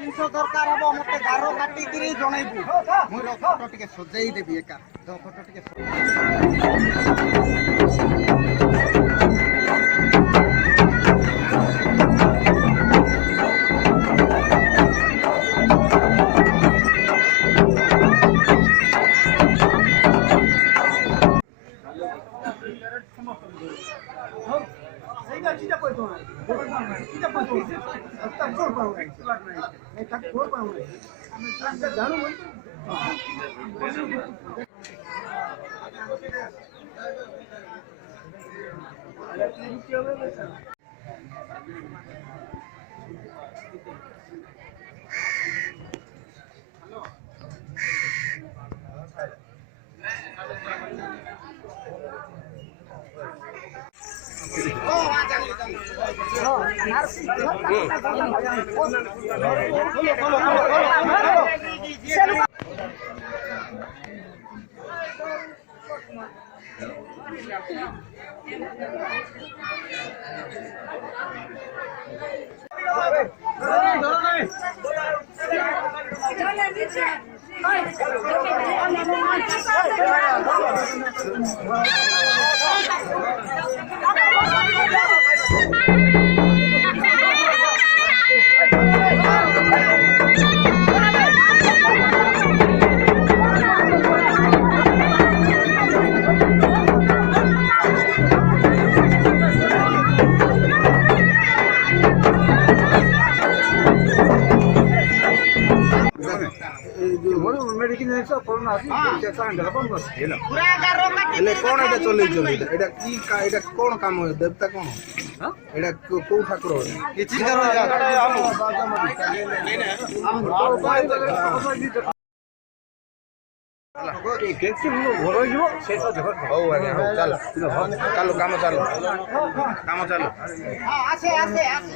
जिनस दरकार हम मत गार काटिक जनइबू मुझे फोटो टे सजाई देवी एका फोटो टे मेडिसिन कोरोना कौन एटा चलै एटा की एटा कौन काम है देवता कौन एटा को ठाकुर किछि करो चलो काम चलो आसे आसे आसे